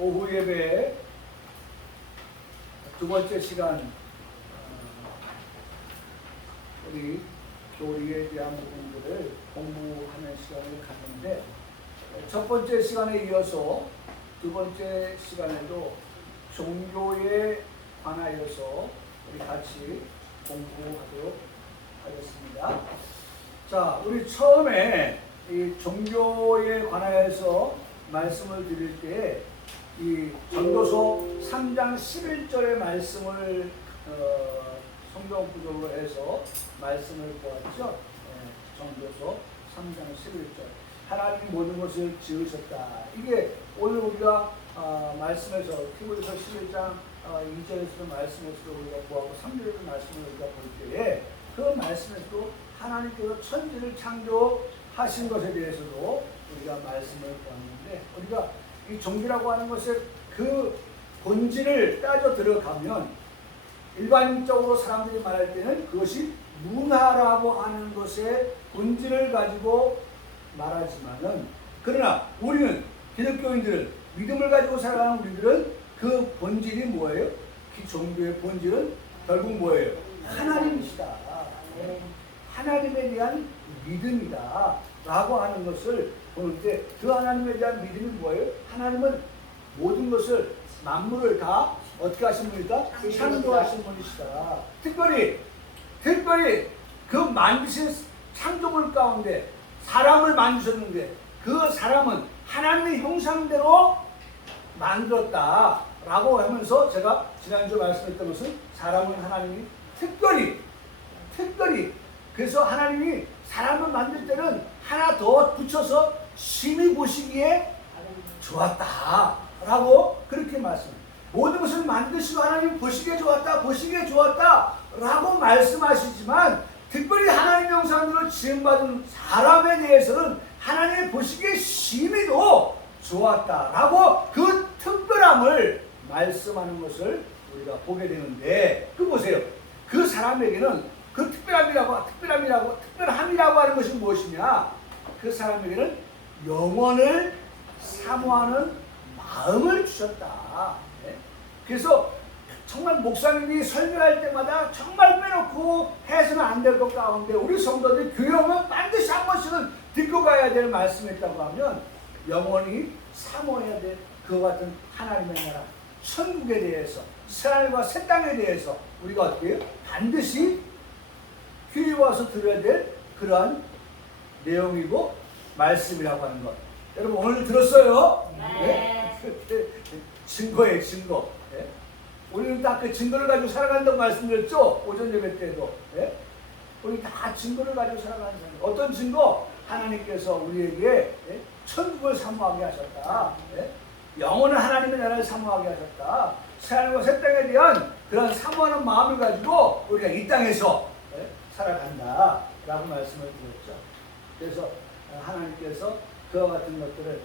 오후 예배 두 번째 시간 우리 교리에 대한 부분들을 공부하는 시간을 갖는데 첫 번째 시간에 이어서 두 번째 시간에도 종교에 관하여서 우리 같이 공부하도록 하겠습니다. 자, 우리 처음에 이 종교에 관하여서 말씀을 드릴 때 이 전도서 3장 11절의 말씀을 성경 구조로 해서 말씀을 보았죠. 전도서 3장 11절. 하나님이 모든 것을 지으셨다. 이게 오늘 우리가 말씀에서 히브리서 11장 2절에서도 말씀에서도 우리가 보았고 3절에서 말씀을 우리가 볼 때에 그 말씀에서도 하나님께서 천지를 창조하신 것에 대해서도 우리가 말씀을 보았는데 우리가 이 종교라고 하는 것의 그 본질을 따져 들어가면 일반적으로 사람들이 말할 때는 그것이 문화라고 하는 것의 본질을 가지고 말하지만은 그러나 우리는 기독교인들은 믿음을 가지고 살아가는 우리들은 그 본질이 뭐예요? 그 종교의 본질은 결국 뭐예요? 하나님이시다. 하나님에 대한 믿음이다 라고 하는 것을 보는 때 그 하나님에 대한 믿음이 뭐예요? 하나님은 모든 것을 만물을 다 어떻게 하신 분이다? 창조하신 분이시다. 특별히 그 만드신 창조물 가운데 사람을 만드셨는데 그 사람은 하나님의 형상대로 만들었다 라고 하면서 제가 지난주 말씀했던 것은 사람은 하나님이 특별히 그래서 하나님이 사람을 만들 때는 하나 더 붙여서 심히 보시기에 좋았다 라고 그렇게 말씀합니다. 모든 것을 만드시고 하나님 보시기에 좋았다 라고 말씀하시지만 특별히 하나님 형상으로 지음받은 사람에 대해서는 하나님의 보시기에 심히도 좋았다 라고 그 특별함을 말씀하는 것을 우리가 보게 되는데 그 보세요. 그 사람에게는 그 특별함이라고 하는 것이 무엇이냐? 그 사람에게는 영원을 사모하는 마음을 주셨다. 그래서 정말 목사님이 설교할 때마다 정말 빼놓고 해서는 안 될 것 가운데 우리 성도들이 교회오면 반드시 한 번씩은 듣고 가야 될 말씀이었다고 하면 영원히 사모해야 될 그와 같은 하나님의 나라 천국에 대해서 새하늘과 새 땅에 대해서 우리가 어떻게 해요? 반드시 교회에 와서 들어야 될 그러한 내용이고 말씀이라고 하는 것. 여러분 오늘 들었어요? 네. 증거예요, 증거. 네? 우리는 다 그 증거를 가지고 살아간다고 말씀드렸죠? 오전 예배 때도. 네? 우리 다 증거를 가지고 살아가는 사람. 어떤 증거? 하나님께서 우리에게 네? 천국을 사모하게 하셨다. 네? 영원한 하나님의 나라를 사모하게 하셨다. 새하늘과 새 땅에 대한 그런 사모하는 마음을 가지고 우리가 이 땅에서 네? 살아간다. 라고 말씀을 드렸죠. 그래서 하나님께서 그와 같은 것들을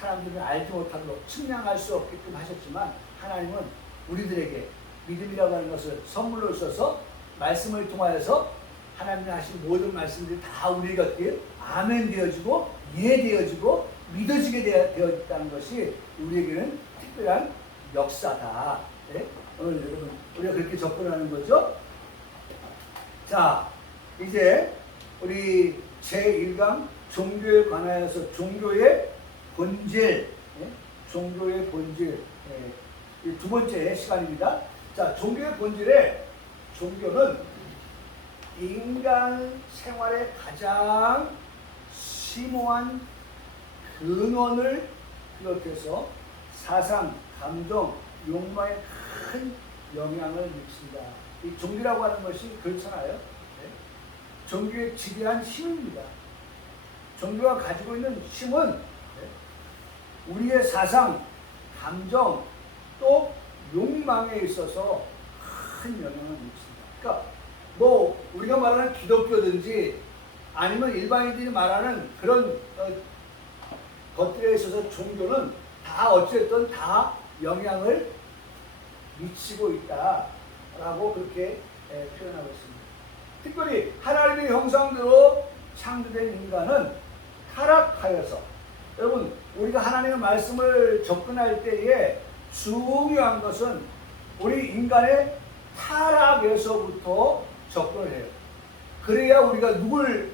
사람들이 알지 못하도록 측량할 수 없게끔 하셨지만 하나님은 우리들에게 믿음이라고 하는 것을 선물로 주셔서 말씀을 통하여서 하나님이 하신 모든 말씀들이 다 우리에게 어떻게 아멘 되어지고 이해되어지고 믿어지게 되어있다는 것이 우리에게는 특별한 역사다. 네? 오늘 여러분 우리가 그렇게 접근하는 거죠. 자, 이제 우리 제1강 종교에 관하여서 종교의 본질, 종교의 본질, 이 두 번째 시간입니다. 자, 종교의 본질에 종교는 인간 생활의 가장 심오한 근원을 비롯해서 사상, 감정, 욕망에 큰 영향을 미친다. 이 종교라고 하는 것이 그렇잖아요. 종교의 지대한 힘입니다. 종교가 가지고 있는 힘은 우리의 사상, 감정, 또 욕망에 있어서 큰 영향을 미칩니다. 그러니까 뭐 우리가 말하는 기독교든지 아니면 일반인들이 말하는 그런 것들에 있어서 종교는 다 어쨌든 다 영향을 미치고 있다라고 그렇게 표현하고 있습니다. 특별히 하나님의 형상대로 창조된 인간은 타락하여서 여러분 우리 우리가 하나님의 말씀을 접근할 때에 중요한 것은 우리 인간의 타락에서부터 접근을 해요. 그래야 우리가 누굴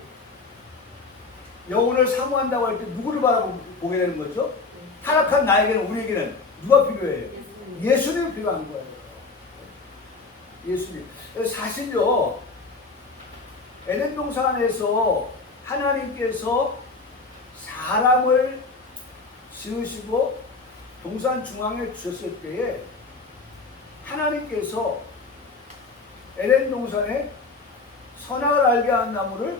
영혼을 사모한다고 할 때 누구를 바라보게 되는 거죠? 타락한 나에게는, 우리에게는 누가 필요해요? 예수님이 필요한 거예요. 예수님. 사실요, 에덴 동산에서 하나님께서 사람을 지으시고 동산 중앙에 주셨을 때에 하나님께서 에덴 동산에 선악을 알게 하는 나무를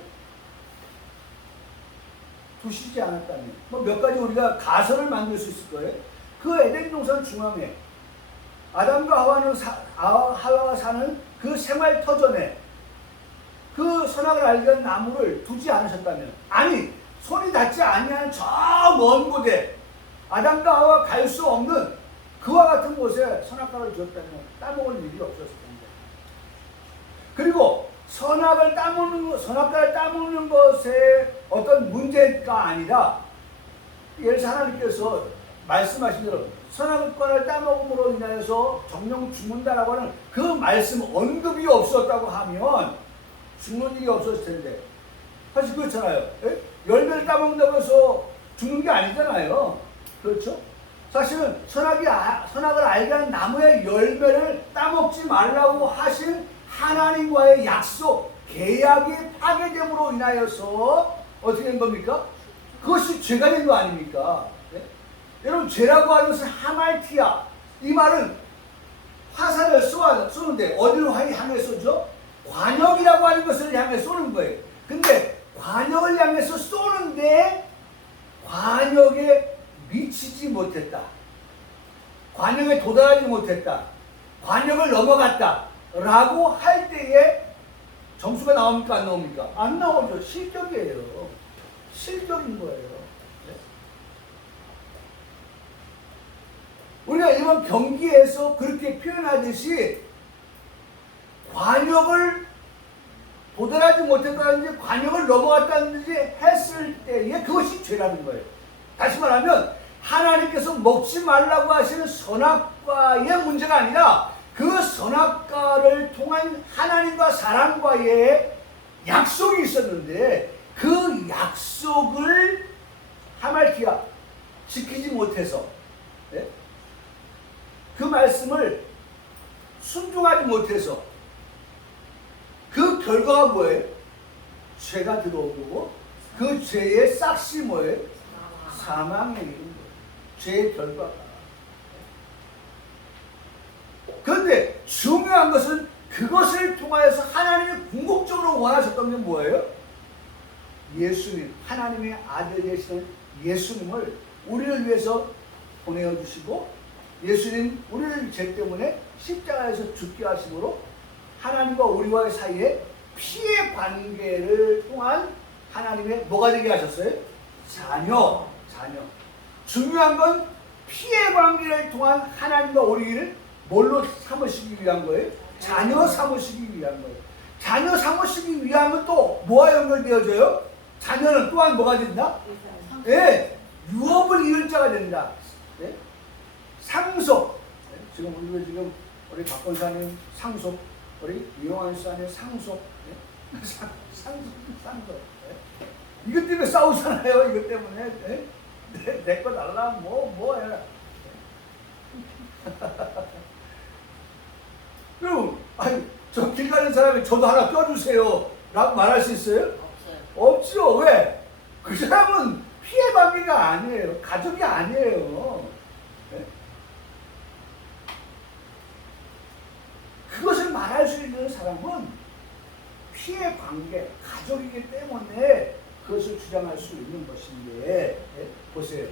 두시지 않았다면, 뭐 몇 가지 우리가 가설을 만들 수 있을 거예요. 그 에덴 동산 중앙에 아담과 하와가 사는 그 생활 터전에 그 선악을 알게 한 나무를 두지 않으셨다면, 아니 손이 닿지 아니하는 저 먼 곳에 아담과 하와가 갈 수 없는 그와 같은 곳에 선악과를 주었다면 따먹을 일이 없었을 텐데. 그리고 선악과를 따먹는 것에 어떤 문제가 아니라, 예를 들어 하나님께서 말씀하신 대로 선악과를 따먹음으로 인하여서 정령 죽는다라고 하는 그 말씀 언급이 없었다고 하면 죽는 일이 없었을 텐데, 사실 그렇잖아요. 에? 열매를 따먹는다고 해서 죽는 게 아니잖아요. 그렇죠? 사실은 선악을 알게 한 나무의 열매를 따먹지 말라고 하신 하나님과의 약속, 계약이 파괴됨으로 인하여서 어떻게 된 겁니까? 그것이 죄가 된 거 아닙니까? 네? 여러분, 죄라고 하는 것은 하말티아. 이 말은 화살을 쏘는데 어디로 향해 쏘죠? 관역이라고 하는 것을 향해 쏘는 거예요. 근데 관역을 향해서 쏘는데 관역에 미치지 못했다. 관역에 도달하지 못했다. 관역을 넘어갔다. 라고 할 때에 점수가 나옵니까? 안 나옵니까? 안 나오죠. 실격이에요. 실격인 거예요. 네? 우리가 일반 경기에서 그렇게 표현하듯이 관역을 도달하지 못했다든지 관역을 넘어갔다든지 했을 때에 그것이 죄라는 거예요. 다시 말하면 하나님께서 먹지 말라고 하시는 선악과의 문제가 아니라 그 선악과를 통한 하나님과 사람과의 약속이 있었는데 그 약속을 하말티아 지키지 못해서, 네? 그 말씀을 순종하지 못해서 그 결과가 뭐예요? 죄가 들어오고 그 죄의 싹이 뭐예요? 사망에 이른 거예요. 죄의 결과가. 그런데 중요한 것은 그것을 통하여서 하나님이 궁극적으로 원하셨던 게 뭐예요? 예수님, 하나님의 아들 되시는 예수님을 우리를 위해서 보내어주시고, 예수님 우리를 죄 때문에 십자가에서 죽게 하심으로 하나님과 우리와의 사이에 피해 관계를 통한 하나님의 뭐가 되게 하셨어요? 자녀. 중요한 건 피해 관계를 통한 하나님과 우리를 뭘로 삼으시기 위한 거예요? 자녀 삼으시기 위한 거예요. 자녀 삼으시기 위하면 또 뭐와 연결되어져요? 자녀는 또한 뭐가 된다? 예, 유업을 이을 자가 된다. 예? 상속. 예? 지금 우리 박 권사님 상속, 우리 이용환 씨의 상속. 예? 상속. 예? 이것 때문에 싸우잖아요. 이것 때문에. 예? 내 거 달라. 뭐 해라. 그럼 저 길 가는 사람이 저도 하나 껴주세요 라고 말할 수 있어요? 없죠. 왜? 그 사람은 피해 관계가 아니에요. 가족이 아니에요. 네? 그것을 말할 수 있는 사람은 피해 관계, 가족이기 때문에 그것을 주장할 수 있는 것인데, 네? 보세요.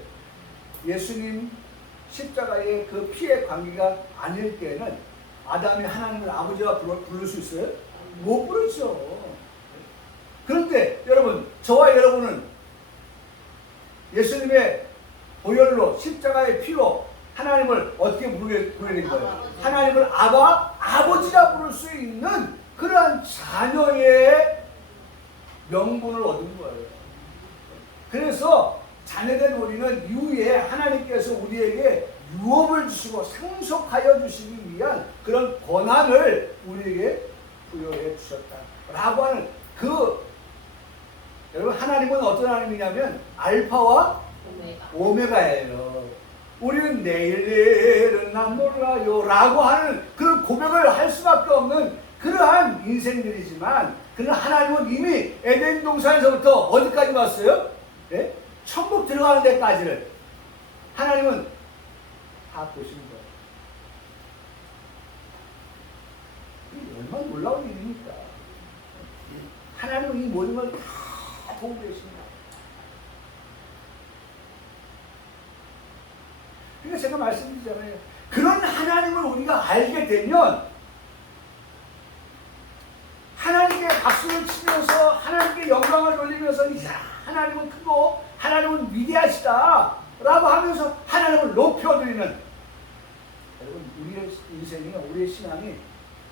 예수님 십자가의 그 피해 관계가 아닐 때는 아담이 하나님을 아버지와 부를 수 있어요? 못 부르죠. 그런데 여러분, 저와 여러분은 예수님의 보혈로 십자가의 피로 하나님을 어떻게 부르게 된 거예요? 하나님을 아버지라 부를 수 있는 그러한 자녀의 명분을 얻은 거예요. 그래서 자녀된 우리는 이후에 하나님께서 우리에게 유업을 주시고 상속하여 주시기 위한 그런 권한을 우리에게 부여해 주셨다라고 하는 여러분 하나님은 어떤 하나님이냐면 알파와 오메가예요. 우리는 내일은 난 몰라요 라고 하는 그 고백을 할 수밖에 없는 그러한 인생들이지만, 그러나 하나님은 이미 에덴 동산에서부터 어디까지 왔어요? 예? 천국 들어가는 데까지를 하나님은 다 보신 거예요. 이게 얼마나 놀라운 일입니까? 하나님은 이 모든 걸 다 보고 계십니다. 그러니까 제가 말씀드리잖아요. 그런 하나님을 우리가 알게 되면 하나님께 박수를 치면서 하나님께 영광을 돌리면서 이야, 하나님은 크고 하나님은 위대하시다 라고 하면서 하나님을 높여드리는, 여러분 우리의 인생이, 우리의 신앙이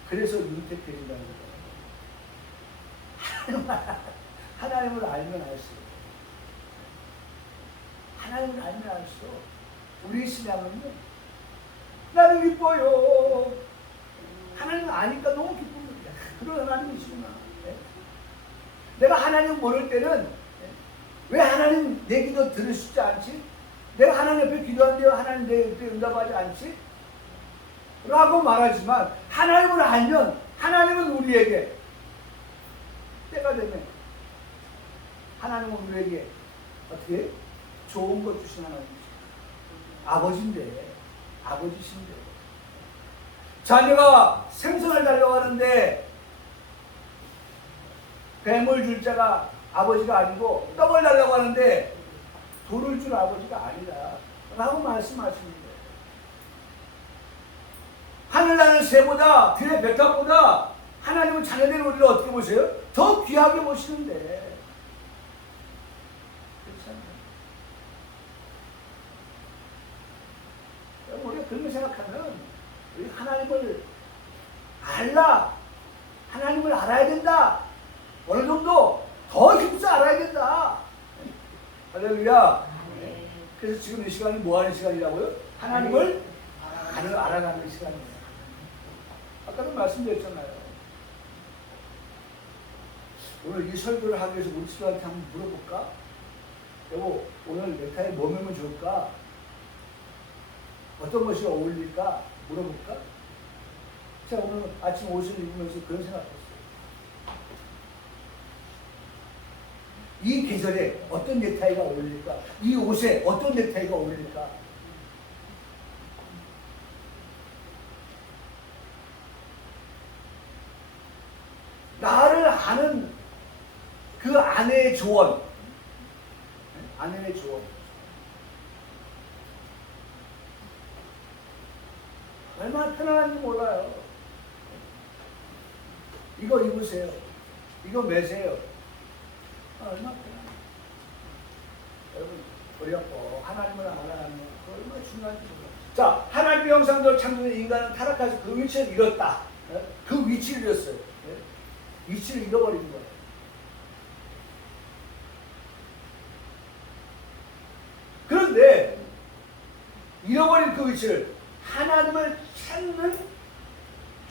그래서 윤택해진다는 거예요. 하나님을 알면 알수록, 하나님을 알면 알수록 우리의 신앙은요, 나는 기뻐요. 하나님을 아니까 너무 기쁩니다. 그런 하나님이시구나. 네? 내가 하나님 모를 때는 왜 하나님 내 기도 들으시지 않지? 내가 하나님 옆에 기도하는데 하나님 내 옆에 응답하지 않지? 라고 말하지만, 하나님을 알면 하나님은 우리에게 때가 되면 하나님은 우리에게 어떻게 좋은 것 주신 하나님이시죠. 아버지신데 자녀가 생선을 달려가는데 뱀을 줄 자가 아버지가 아니고 떡을 달라고 하는데 돌을 줄 아버지가 아니라 라고 말씀하십니다. 하늘나는 새보다 들의 백합보다 하나님은 자녀된 우리를 어떻게 보세요? 더 귀하게 보시는데, 그렇잖아요. 우리가 그렇게 생각하면 우리 하나님을 하나님을 알아야 된다. 어느 정도 더 힘써 알아야 된다. 할렐루야. 그래서 지금 이 시간이 뭐 하는 시간이라고요? 하나님을 알아가는 시간입니다. 아까도 말씀드렸잖아요. 오늘 이 설교를 하기 위해서 우리 친구한테 한번 물어볼까? 여보, 오늘 넥타이 뭐 매면 좋을까? 어떤 것이 어울릴까? 물어볼까? 제가 오늘 아침 옷을 입으면서 그런 생각했어요. 이 계절에 어떤 넥타이가 어울릴까? 이 옷에 어떤 넥타이가 어울릴까? 나를 아는 그 아내의 조언, 얼마나 편안한지 몰라요. 이거 입으세요. 이거 매세요. 얼마나 편안해요. 여러분, 우리가 하나님을 알아가는 거 얼마나 중요한지 몰라요. 자, 하나님의 형상대로 창조된 인간은 타락해서 그 위치를 잃었다. 그 위치를 잃었어요. 위치를 잃어버린 거예요. 그런데 잃어버린 그 위치를 하나님을 찾는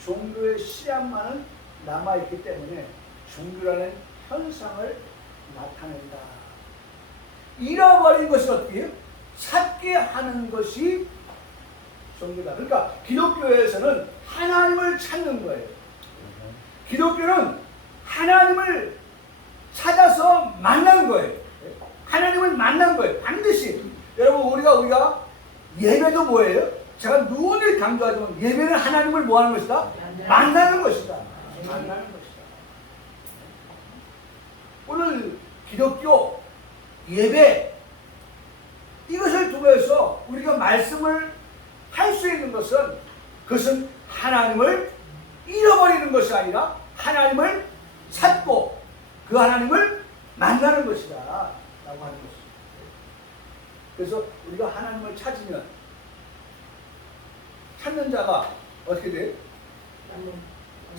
종교의 씨앗만은 남아있기 때문에 종교라는 현상을 나타낸다. 잃어버린 것이 어떻게 해요? 찾게 하는 것이 종교다. 그러니까 기독교에서는 하나님을 찾는 거예요. 기독교는 하나님을 찾아서 만나는 거예요. 하나님을 만난 거예요. 반드시. 여러분, 우리가 예배도 뭐예요? 제가 누구를 강조하지만 예배는 하나님을 뭐 하는 것이다? 만나는 것이다. 만나는 것이다. 오늘 기독교 예배, 이것을 통해서 우리가 말씀을 할 수 있는 것은, 그것은 하나님을 잃어버리는 것이 아니라 하나님을 찾고 그 하나님을 만나는 것이다 라고 하는 것입니다. 그래서 우리가 하나님을 찾으면 찾는 자가 어떻게 돼요?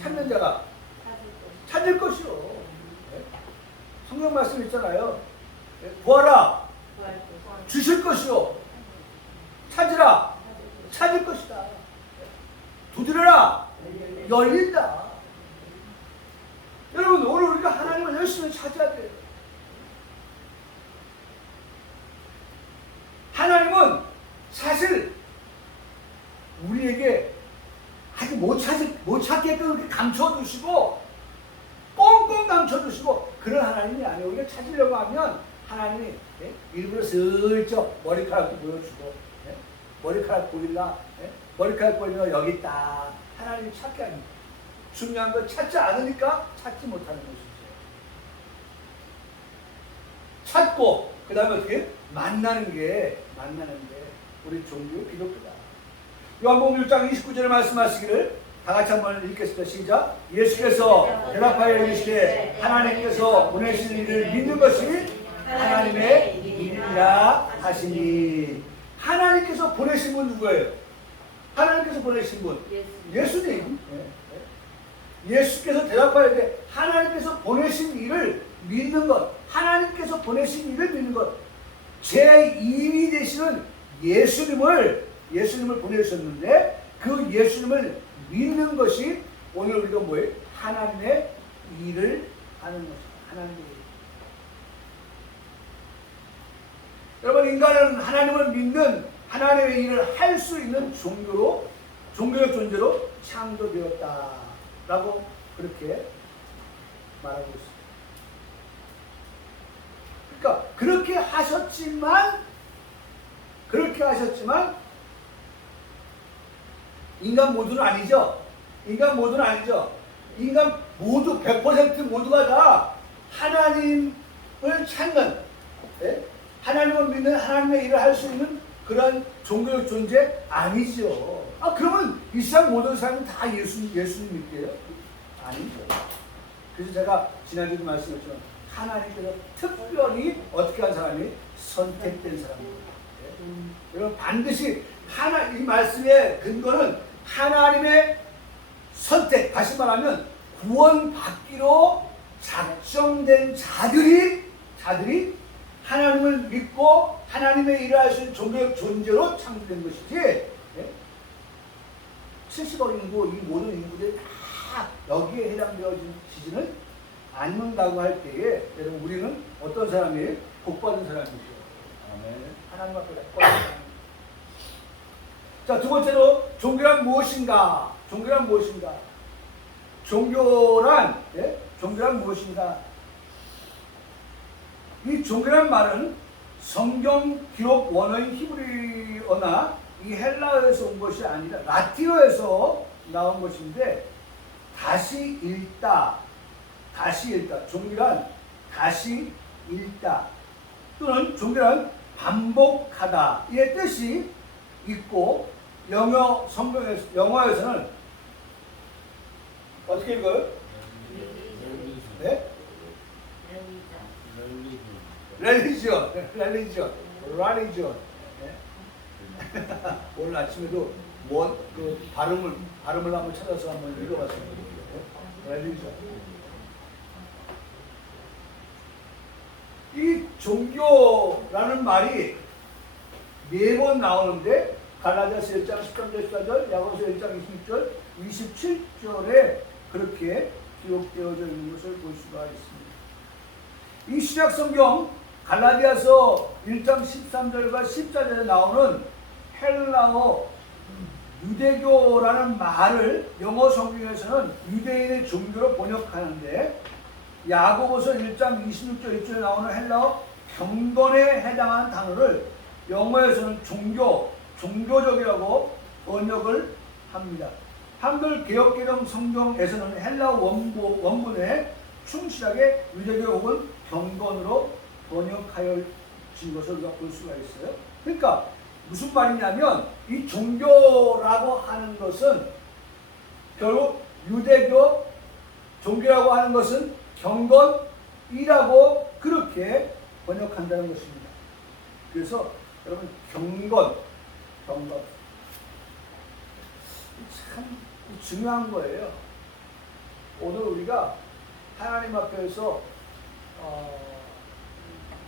찾는 자가 찾을 것이요. 성경 말씀 있잖아요. 보아라, 주실 것이요. 찾으라. 찾을 것이다. 두드려라. 열린다. 여러분, 오늘 우리가 하나님을 열심히 찾아야 돼요. 하나님은 사실 우리에게 아직 못 찾게끔 감춰두시고 꽁꽁 감춰두시고 그런 하나님이 아니에요. 우리가 찾으려고 하면 하나님이 일부러 슬쩍 머리카락도 보여주고 머리카락 보일라? 머리카락 보이면 여기 있다. 하나님이 찾게 합니다. 중요한 건 찾지 않으니까 찾지 못하는 것이죠. 찾고 그 다음에 어떻게? 만나는 게 우리 종교의 기독교다. 요한복음 6장 29절에 말씀하시기를 다 같이 한번 읽겠습니다. 시작. 예수께서 대답하여 이르시되 하나님께서 보내신 이를 믿는 것이 하나님의 일이라 하시니. 하나님께서 보내신 분 누구예요? 하나님께서 보내신 분 예수님. 예수께서 대답하여 이르되 하나님께서 보내신 이를 믿는 것, 하나님께서 보내신 이를 믿는 것, 제2위 되시는 예수님을 보내셨는데 그 예수님을 믿는 것이 오늘 우리가 뭐예요? 하나님의 일을 하는 것입니다. 하나님의 일. 여러분, 인간은 하나님을 믿는 하나님의 일을 할 수 있는 종교적 존재로 창조되었다라고 그렇게 말하고 있습니다. 그러니까 그렇게 하셨지만 인간 모두는 아니죠. 인간 모두 100% 모두가 다 하나님을 찾는, 하나님을 믿는 하나님의 일을 할 수 있는 그런 종교적 존재 아니죠. 그러면 이 세상 모든 사람은 다 예수님 믿게요? 아니죠. 그래서 제가 지난주도 말씀드렸지만 하나님께서 특별히 어떻게 한 사람이 선택된 사람입니다. 여러분, 반드시 이 말씀의 근거는 하나님의 선택, 다시 말하면 구원받기로 작정된 자들이 하나님을 믿고 하나님의 일을 할 수 있는 종교적 존재로 창조된 것이지, 70억 인구, 이 모든 인구들이 다 여기에 해당되어지지는 않는다고 할 때에 여러분, 우리는 어떤 사람이에요? 복받은 사람이죠. 하나님 앞에 복받은 사람. 자, 두 번째로 종교란 무엇인가? 종교란 무엇인가? 이 종교란 말은 성경 기록 원어인 히브리어나 이 헬라어에서 온 것이 아니라 라틴어에서 나온 것인데, 다시 읽다. 종교란 다시 읽다 또는 종교란 반복하다 이의 뜻이 있고, 영어에서는 어떻게 읽어요? 네? 렐리지온. 오늘 아침에도 그 발음을 한번 찾아서 한번 읽어봤습니다. 렐리지온. 이 종교라는 말이 4번 나오는데, 갈라디아서 1장 13절 14절, 야고보서 1장 26절, 27절에 그렇게 기록되어져 있는 것을 볼 수가 있습니다. 이 신약 성경 갈라디아서 1장 13절과 14절에 나오는 헬라어 유대교라는 말을 영어 성경에서는 유대인의 종교로 번역하는데, 야고보서 1장 26절 1절에 나오는 헬라어 경건에 해당하는 단어를 영어에서는 종교적이라고 번역을 합니다. 한글 개역개정 성경에서는 헬라어 원문에 충실하게 유대교 혹은 경건으로 번역하여진 것을 우리가 볼 수가 있어요. 그러니까 무슨 말이냐면, 이 종교라고 하는 것은 결국 유대교, 종교라고 하는 것은 경건이라고 그렇게 번역한다는 것입니다. 그래서 여러분, 경건 참 중요한 거예요. 오늘 우리가 하나님 앞에서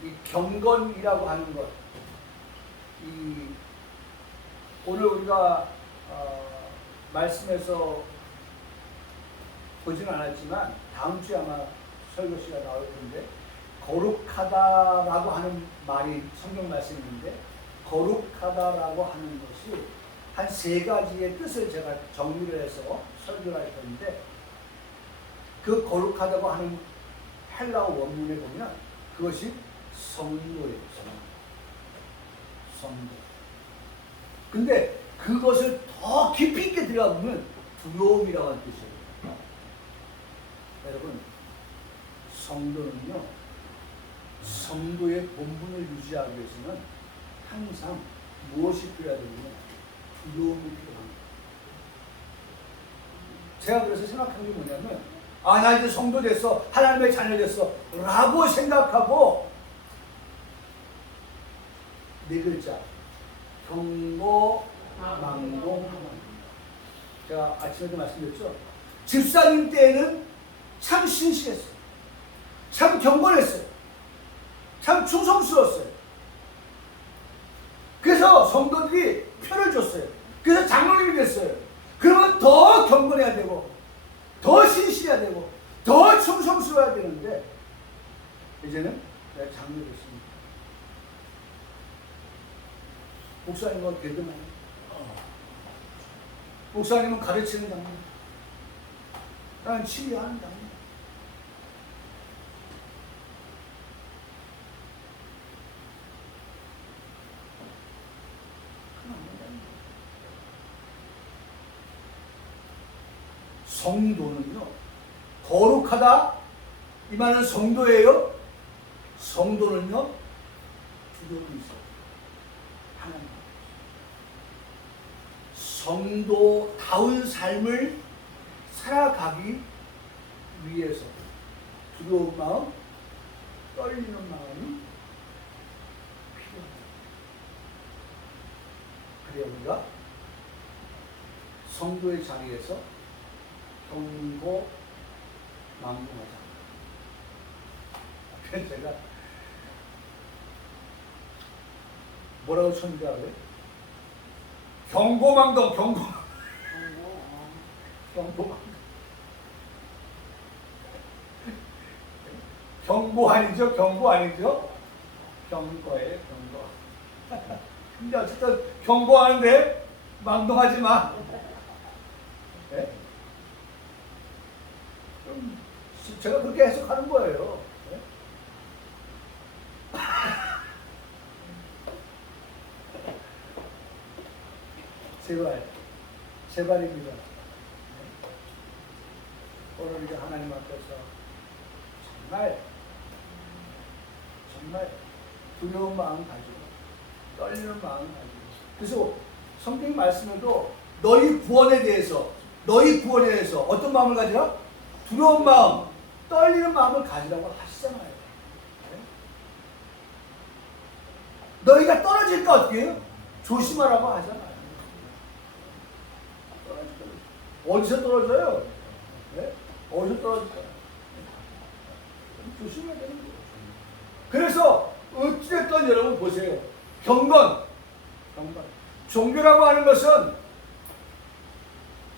이 경건이라고 하는 것, 오늘 우리가 말씀에서 보지는 않았지만 다음 주에 아마 설교 시간 나올 텐데 거룩하다라고 하는 말이 성경 말씀이 있는데 거룩하다라고 하는 것이 한 세 가지의 뜻을 제가 정리를 해서 설교를 할 건데 그 거룩하다고 하는 헬라어 원문에 보면 그것이 성도예요. 성도. 근데 그것을 더 깊이 있게 들어가보면 두려움이라고 하는 뜻이에요. 여러분, 성도는요, 성도의 본분을 유지하기 위해서는 항상 무엇이 필요해야 되냐면 두려움이 필요합니다. 제가 그래서 생각한 게 뭐냐면, 나 이제 성도 됐어, 하나님의 자녀 됐어 라고 생각하고 네 글자, 경고, 망동, 제가 아침에도 말씀드렸죠. 집사님 때에는 참 신실했어요. 참 경건했어요. 참 충성스러웠어요. 그래서 성도들이 표를 줬어요. 그래서 장로님이 됐어요. 그러면 더 경건해야 되고 더 신실해야 되고 더 충성스러워야 되는데 이제는 내가 장로 됐습니다. 목사님은 개그맨, 목사님은 가르치는 장로, 나는 치료하는 장로. 성도는요, 거룩하다 이 말은 성도예요. 성도는요, 두려움이 있어요. 하나님. 성도다운 삶을 살아가기 위해서 두려운 마음, 떨리는 마음이 필요합니다. 그래야 우리가 성도의 자리에서 경고, 망동하지 않는다. 그래서 제가 뭐라고 쳤는지 경고망동, 경고망동. 경고 아니죠? 경고 아니죠? 경고예요, 경고. 근데 어쨌든 경고하는데 망동하지 마. 네? 제가 그렇게 해석하는 거예요. 네? 제발입니다. 네? 오늘 이제 하나님 앞에서 정말 두려운 마음 가지고 떨리는 마음 가지고, 그래서 성경 말씀에도 너희 구원에 대해서 어떤 마음을 가지라? 두려운 마음, 떨리는 마음을 가지라고 하시잖아요. 네? 너희가 떨어질까 어떻게 해요? 조심하라고 하잖아요. 어디서 떨어져요? 네? 어디서 떨어질까요? 조심해야 되는 거예요. 그래서 어찌됐든 여러분 보세요. 경건. 종교라고 하는 것은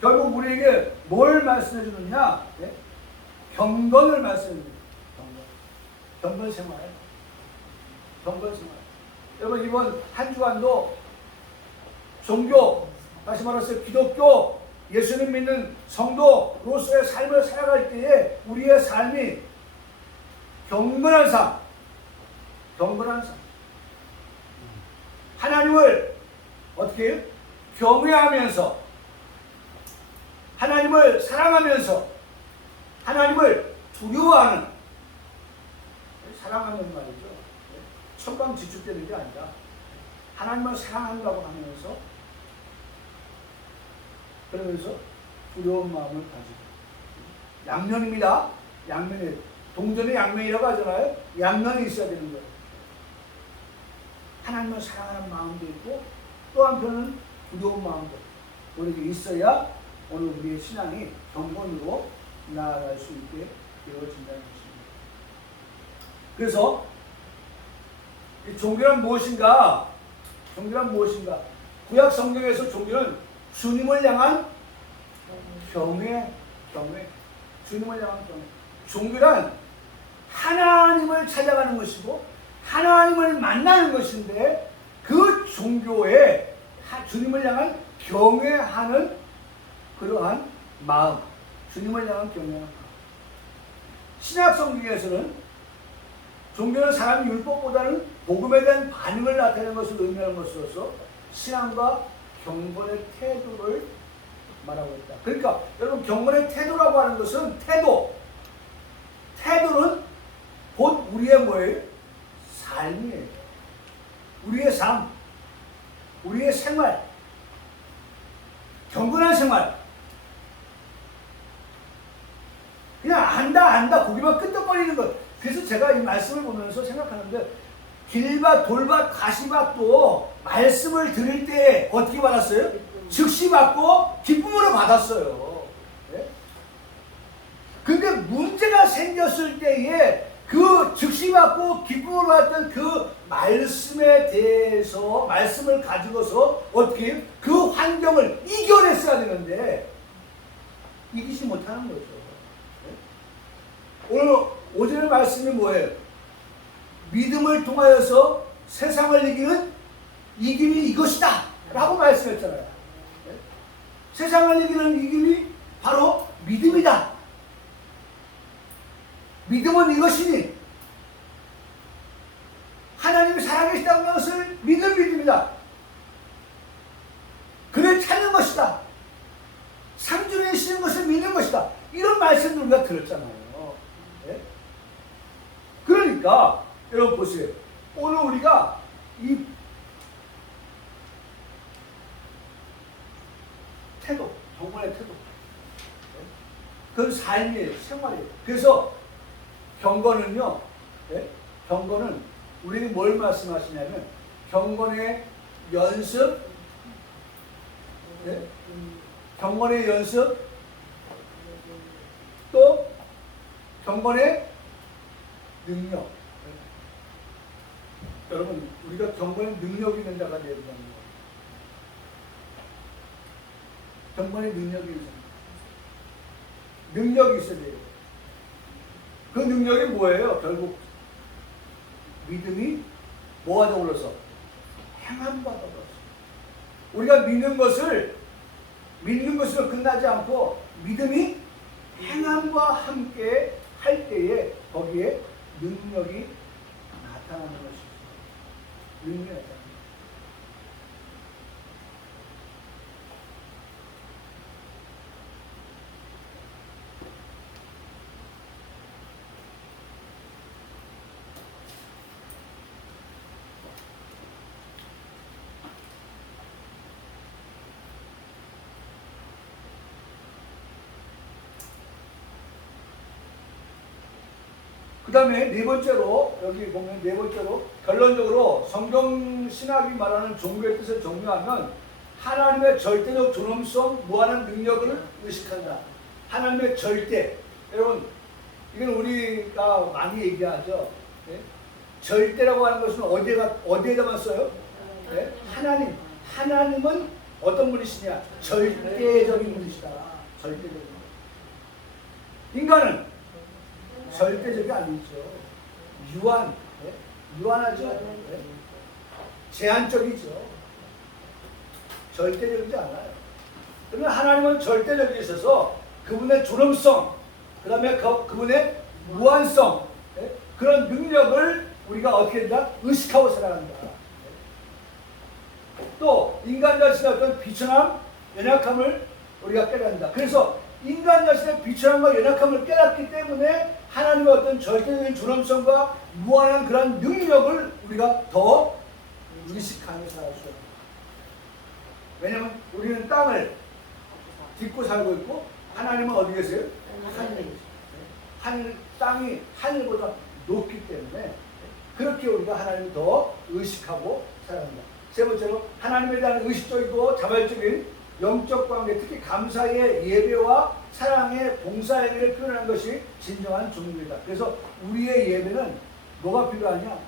결국 우리에게 뭘 말씀해 주느냐? 네? 경건을 말씀해 줍니다. 경건 생활. 여러분 이번 한 주간도 종교, 다시 말해서 기독교, 예수님 믿는 성도로서의 삶을 살아갈 때에 우리의 삶이 경건한 삶. 하나님을 어떻게 해요? 경외하면서, 하나님을 사랑하면서, 하나님을 두려워하는, 사랑하는 말이죠. 천방지축되는 게 아니라 하나님을 사랑한다고 하면서, 그러면서 두려운 마음을 가지고, 양면입니다. 양면이 동전의 양면이라고 하잖아요. 양면이 있어야 되는 거예요. 하나님을 사랑하는 마음도 있고 또 한편은 두려운 마음도 우리에게 있어야 오늘 우리의 신앙이 경건으로 나아갈 수 있게 되어진다는 것입니다. 그래서 이 종교란 무엇인가? 종교란 무엇인가? 구약 성경에서 종교는 주님을 향한 경외. 주님을 향한 경외. 종교란 하나님을 찾아가는 것이고 하나님을 만나는 것인데 그 종교에 주님을 향한 경외하는 그러한 마음, 주님을 향한 경외하는 마음. 신약 성경에서는 종교는 사람의 율법보다는 복음에 대한 반응을 나타내는 것을 의미하는 것으로서 신앙과 경건의 태도를 말하고 있다. 그러니까 여러분, 경건의 태도라고 하는 것은 태도는 곧 우리의 뭐예요? 삶이에요. 우리의 삶, 우리의 생활, 경건한 생활. 그냥 안다 고기만 끄덕거리는 것. 그래서 제가 이 말씀을 보면서 생각하는데, 길밭, 돌밭, 가시밭도 말씀을 들을 때 어떻게 받았어요? 즉시 받고 기쁨으로 받았어요. 네? 근데 문제가 생겼을 때에 그 즉시 받고 기쁨으로 받았던 그 말씀에 대해서, 말씀을 가지고서 어떻게 그 환경을 이겨냈어야 되는데 이기지 못하는 거죠. 네? 오늘 오전의 말씀이 뭐예요? 믿음을 통하여서 세상을 이기는 이김이 이것이다 라고 말씀했잖아요. 네? 세상을 이기는 이김이 바로 믿음이다. 믿음은 이것이니 하나님이 살아계시다는 것을 믿는 믿음이다. 그를 찾는 것이다. 상중에 계시는 것을 믿는 것이다. 이런 말씀을 우리가 들었잖아요. 네? 그러니까 여러분 보세요. 오늘 우리가 이 태도, 경건의 태도, 네? 그건 삶이에요. 생활이에요. 그래서 경건은요, 네? 경건은 우리는 뭘 말씀하시냐면 경건의 연습, 네? 경건의 연습, 또 경건의 능력. 네? 여러분, 우리가 경건의 능력이 있는 자가 되는 겁니다. 경건의 능력이 있는 자. 능력이 있어야 돼요. 그 능력이 뭐예요? 결국 믿음이 뭐가 더불어서? 행함과 더불어서. 우리가 믿는 것으로 끝나지 않고 믿음이 행함과 함께 할 때에 거기에 능력이 나타나는 것이죠. 능력이 나타나는 것이죠. 그 다음에 네 번째로, 여기 보면 네 번째로 결론적으로 성경 신학이 말하는 종교의 뜻을 정리하면 하나님의 절대적 존엄성, 무한한 능력을 의식한다. 하나님의 절대. 여러분, 이건 우리가 많이 얘기하죠. 네? 절대라고 하는 것은 어디에다만 써요? 네? 하나님은 어떤 분이시냐? 절대적인 분이시다. 절대적인 분. 인간은 절대적이 아니죠. 유한하죠. 네? 제한적이죠. 절대적이지 않아요. 그러면 하나님은 절대적이셔서 그분의 존엄성, 그 다음에 그분의 무한성, 네? 그런 능력을 우리가 어떻게 된다? 의식하고 살아간다. 또 인간 자신의 어떤 비천함, 연약함을 우리가 깨닫는다. 그래서 인간 자신의 비천함과 연약함을 깨닫기 때문에 하나님의 어떤 절대적인 존엄성과 무한한 그런 능력을 우리가 더 의식하며 살아줘야 합니다. 왜냐하면 우리는 땅을 딛고 살고 있고 하나님은 어디 계세요? 하늘에 계세요. 땅이 하늘보다 높기 때문에 그렇게 우리가 하나님을 더 의식하고 살아간다. 세 번째로 하나님에 대한 의식적이고 자발적인 영적 관계, 특히 감사의 예배와 사랑의 봉사예배를 표현하는 것이 진정한 종교이다. 그래서 우리의 예배는 뭐가 필요하냐?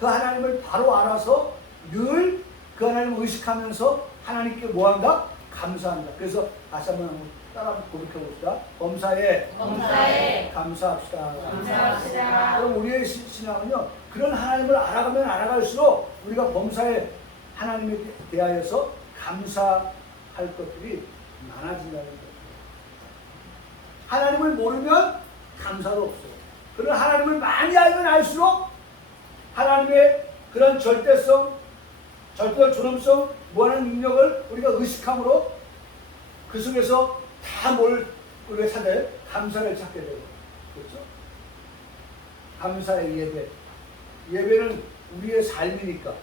그 하나님을 바로 알아서 늘 그 하나님을 의식하면서 하나님께 뭐한다? 감사한다. 그래서 다시 한번 따라 고백해 봅시다. 범사에 감사합시다. 그럼 우리의 신앙은요, 그런 하나님을 알아가면 알아갈수록 우리가 범사에 하나님에 대하여서 감사할 것들이 많아진다는 거예요. 하나님을 모르면 감사도 없어요. 그런 하나님을 많이 알면 알수록 하나님의 그런 절대성, 절대적 존엄성, 무한한 능력을 우리가 의식함으로 그 속에서 다 뭘 우리가 찾아요? 감사를 찾게 되고. 그렇죠? 감사의 예배. 예배는 우리의 삶이니까.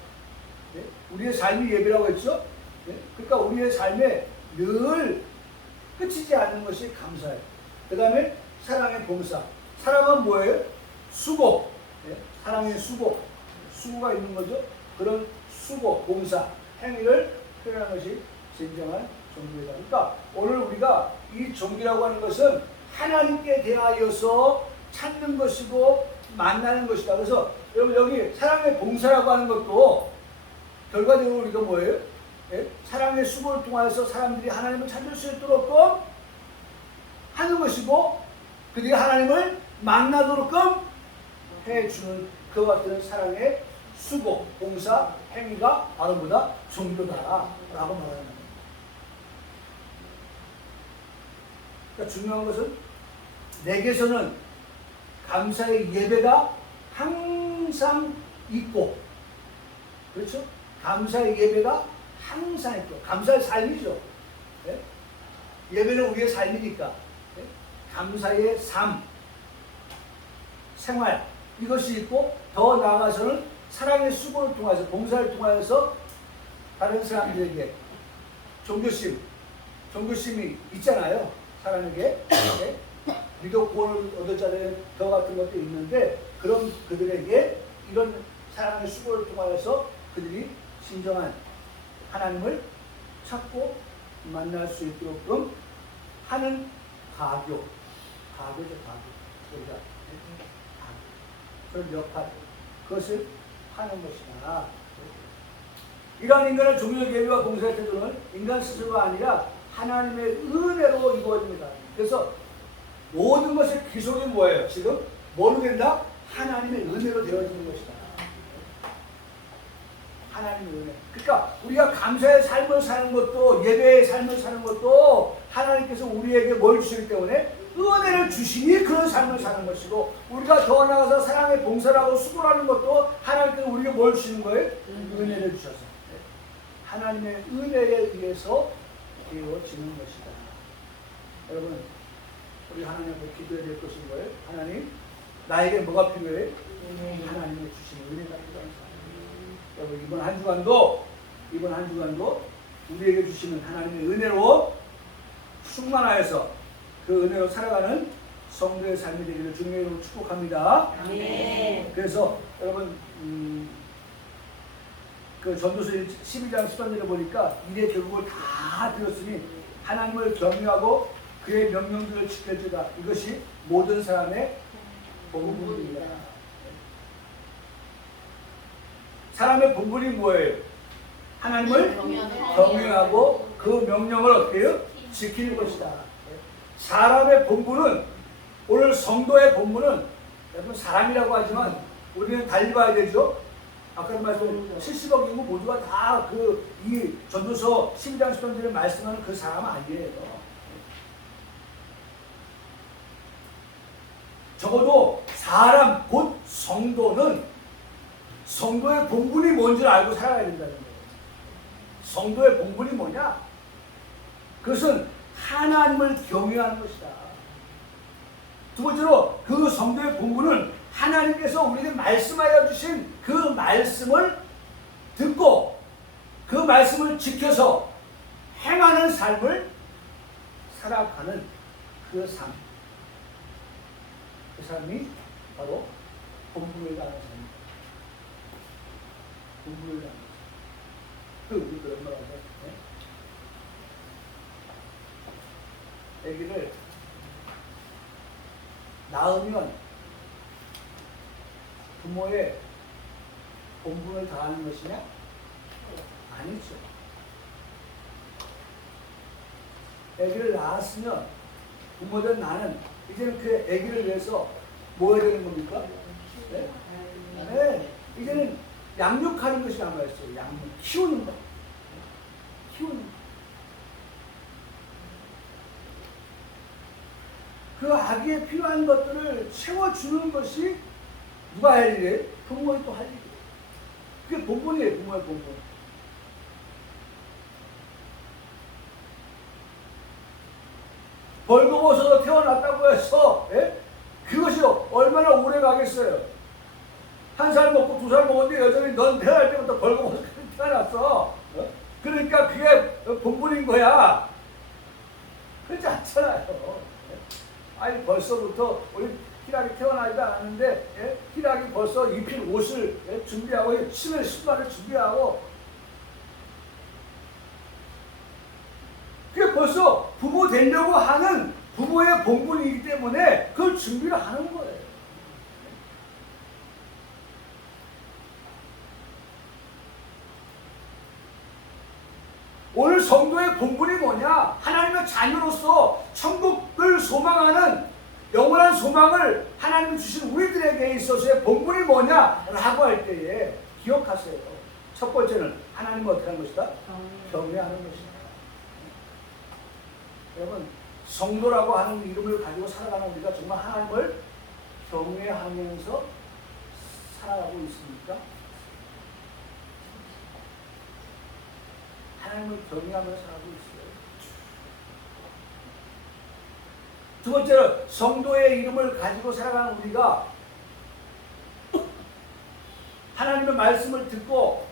네? 우리의 삶이 예배라고 했죠? 네? 그러니까 우리의 삶에 늘 끝이지 않는 것이 감사예요. 그 다음에 사랑의 봉사. 사랑은 뭐예요? 수고. 네? 사랑의 수고. 수고가 있는 거죠. 그런 수고, 봉사, 행위를 표현하는 것이 진정한 종교이다. 그러니까 오늘 우리가 이 종교라고 하는 것은 하나님께 대하여서 찾는 것이고 만나는 것이다. 그래서 여러분 여기 사랑의 봉사라고 하는 것도 결과적으로 우리가 뭐예요? 예? 사랑의 수고를 통해서 사람들이 하나님을 찾을 수 있도록 하는 것이고 그들이 하나님을 만나도록 해주는 그와 같은 사랑의 수고, 봉사, 행위가 바로 뭐다? 종교다라고 말하는 거예요. 그러니까 중요한 것은 내게서는 감사의 예배가 항상 있고, 그렇죠? 감사의 예배가 항상 있고, 감사의 삶이죠. 예? 예배는 우리의 삶이니까 예? 감사의 삶, 생활 이것이 있고 더 나아가서는 사랑의 수고를 통해서 봉사를 통해서 다른 사람들에게 종교심이 있잖아요. 사람에게 네? 믿어 구원을 얻을 자들의 더 같은 것도 있는데 그런 그들에게 이런 사랑의 수고를 통하여서 그들이 진정한 하나님을 찾고 만날 수 있도록 하는 가교죠. 우리가 그런 역할 그것을 하는 것이다. 이러한 인간의 종교적 예배와 봉사의 태도는 인간 스스로가 아니라 하나님의 은혜로 이루어집니다. 그래서 모든 것의 기속이 뭐예요? 지금 뭐로 된다? 하나님의 은혜로 되어지는 것이다. 하나님의 은혜. 그러니까 우리가 감사의 삶을 사는 것도 예배의 삶을 사는 것도 하나님께서 우리에게 뭘 주시기 때문에 은혜를 주시니 그런 삶을 사는 것이고 우리가 더 나아가서 사랑의 봉사라고 수고하는 것도 하나님께서 우리에게 뭘 주시는 거예요? 은혜를 주셔서 하나님의 은혜에 의해서 되어지는 것이다. 여러분 우리 하나님 앞에 기도해야 될 것은 뭐예요? 하나님 나에게 뭐가 필요해? 하나님의 주시는 은혜가 필요합니다. 여러분 이번 한 주간도 우리에게 주시는 하나님의 은혜로 충만하여서 그 은혜로 살아가는 성도의 삶이 되기를 주님의 이름으로 축복합니다. 네. 그래서 여러분 그 전도서 12장 13절에 보니까 이래 결국을 다 들었으니 하나님을 경외하고 그의 명령들을 지켜주다. 이것이 모든 사람의 본분입니다. 사람의 본분이 뭐예요? 하나님을 경외하고 그 명령을 어떻게 해요? 지키는 것이다. 사람의 본분은 오늘 성도의 본분은 여러분 사람이라고 하지만 우리는 달리 봐야 되죠. 아까 말씀 70억 인구 모두가 다 이 전도서 12장 13절에 말씀하는 그 사람은 아니에요. 적어도 사람 곧 성도는 성도의 본분이 뭔지 알고 살아야 된다는 거예요. 성도의 본분이 뭐냐? 그것은 하나님을 경외하는 것이다. 두 번째로 그 성도의 본분은 하나님께서 우리에게 말씀하여 주신 그 말씀을 듣고 그 말씀을 지켜서 행하는 삶을 살아가는 그 삶. 그 삶이 바로 본분을 다하는 삶입니다. 본분을 다하는 삶. 우리 그런 말 하죠. 아기를 낳으면 부모의 본분을 다하는 것이냐? 아니죠. 아기를 낳았으면 부모들 나는 이제는 그 아기를 위해서 뭐 해야 되는 겁니까? 네? 네. 이제는 양육하는 것이 남아있어요. 양육. 키우는 거. 키우는 거. 그 아기에 필요한 것들을 채워주는 것이 누가 할 일이에요? 부모의 또 할 일이에요. 그게 본분이에요. 부모의 본분. 벌거벗어서 태어났다고 해서 그것이 얼마나 오래 가겠어요. 한 살 먹고 두 살 먹었는데 여전히 넌 태어날 때부터 벌거벗어서 태어났어. 그러니까 그게 본분인 거야. 그렇지 않잖아요. 아니 벌써부터 우리 희락이 태어나지도 않았는데 희락이 벌써 입힐 옷을 준비하고 신을 신발을 준비하고 그게 벌써 부모 되려고 하는 부모의 본분이기 때문에 그걸 준비를 하는 거예요. 오늘 성도의 본분이 뭐냐? 하나님의 자녀로서 천국을 소망하는 영원한 소망을 하나님이 주신 우리들에게 있어서의 본분이 뭐냐라고 할 때에 기억하세요. 첫 번째는 하나님을 어떻게 하는 것이다? 경외하는 것이다. 여러분 성도라고 하는 이름을 가지고 살아가는 우리가 정말 하나님을 경외하면서 살아가고 있습니까? 하나님을 경외하면서 살아가고 있어요. 두 번째로 성도의 이름을 가지고 살아가는 우리가 하나님의 말씀을 듣고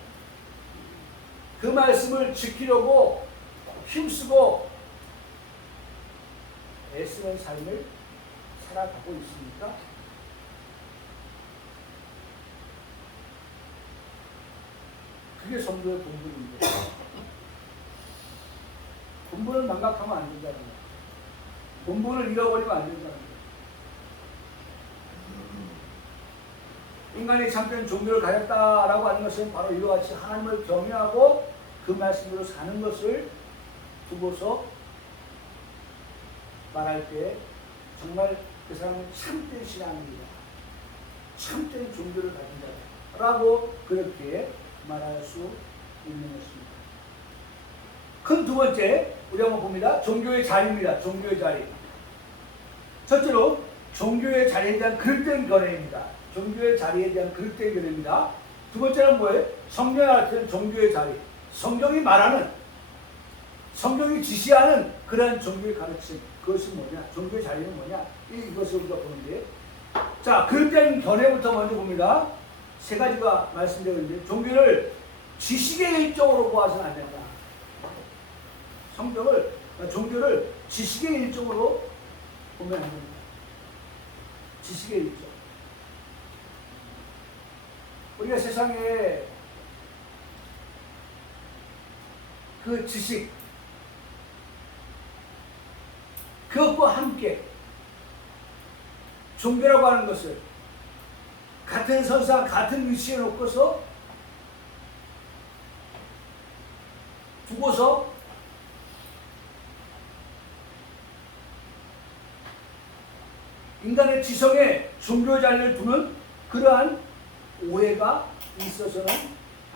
그 말씀을 지키려고 힘쓰고 애쓰는 삶을 살아가고 있습니까? 그게 성도의 본분입니다. 본분을 망각하면 안 된다는 거예요. 본분을 잃어버리면 안 된다는 거예요. 인간이 참된 종교를 가졌다라고 하는 것은 바로 이와 같이 하나님을 경외하고 그 말씀으로 사는 것을 두고서 말할 때 정말 그 사람은 참된 신앙입니다. 참된 종교를 가진 자라고 그렇게 말할 수 있는 것입니다. 큰 두 번째 우리 한번 봅니다. 종교의 자리입니다. 종교의 자리. 첫째로 종교의 자리에 대한 그릇된 견해입니다. 종교의 자리에 대한 그릇된 견해입니다. 두 번째는 뭐예요? 성경에 나타낸 종교의 자리. 성경이 말하는, 성경이 지시하는 그러한 종교의 가르침. 그것이 뭐냐? 종교의 자리는 뭐냐? 이것을 우리가 보는데, 자, 그릇된 견해부터 먼저 봅니다. 세 가지가 말씀드렸는데, 종교를 지식의 일종으로 보아서는 안 된다. 종교를 지식의 일종으로 보면 안 됩니다. 지식의 일종. 우리가 세상에 그 지식, 그것과 함께 종교라고 하는 것을 같은 선상, 같은 위치에 놓고서 두고서 인간의 지성에 종교 자리를 두는 그러한 오해가 있어서는